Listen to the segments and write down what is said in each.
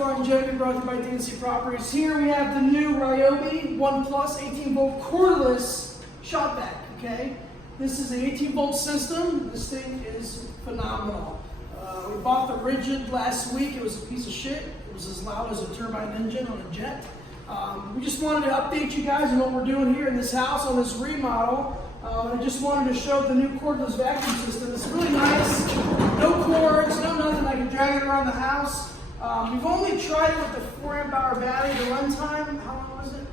Longevity brought to you by DNC Properties. Here we have the new Ryobi 1 Plus 18-volt cordless Shop Vac, okay? This is an 18-volt system. This thing is phenomenal. We bought the rigid last week. It was a piece of shit. It was as loud as a turbine engine on a jet. We just wanted to update you guys on what we're doing here in this house on this remodel. I just wanted to show the new cordless vacuum system. It's really nice. No cords, no nothing. I can drag it around the house. We've only tried it with the 4 amp hour battery. The runtime, how long was it?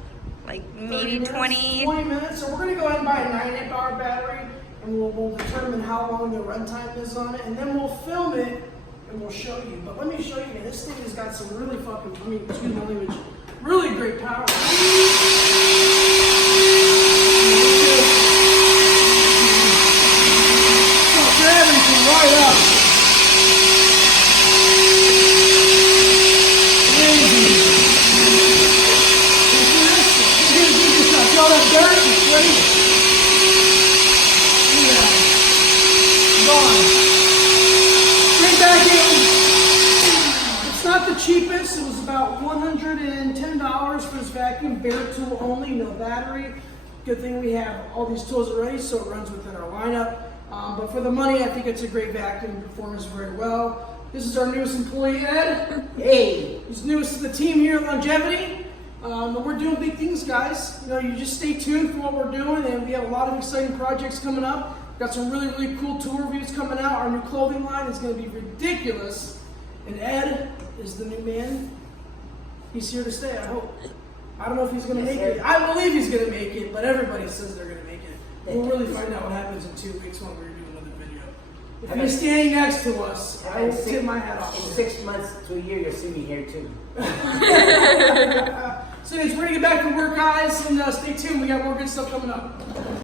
Like maybe 20 minutes. So we're going to go ahead and buy a 9 amp hour battery, and we'll determine how long the runtime is on it, and then we'll film it and we'll show you. But let me show you, man, this thing has got some really fucking, really great power. Right up. Amazing. See all that dirt? Ready? Yeah. Gone. Straight back in. It's not the cheapest. It was about $110 for this vacuum. Bare tool only, no battery. Good thing we have all these tools already, so it runs within our lineup. But for the money, I think it's a great vacuum. It performs very well. This is our newest employee, Ed. Hey. He's newest to the team here at Longevity. But we're doing big things, guys. You know, you just stay tuned for what we're doing, and we have a lot of exciting projects coming up. We've got some really, really cool tool reviews coming out. Our new clothing line is going to be ridiculous. And Ed is the new man. He's here to stay, I hope. I don't know if he's going to make it. I believe he's going to make it, but everybody says they're going to make it. We'll really find out what happens in 2 weeks when we're doing another video. If he's standing next to us, I will tip my hat off. In 6 months to a year, you'll see me here too. So anyways, we're going to get back to work, guys, and stay tuned. We got more good stuff coming up.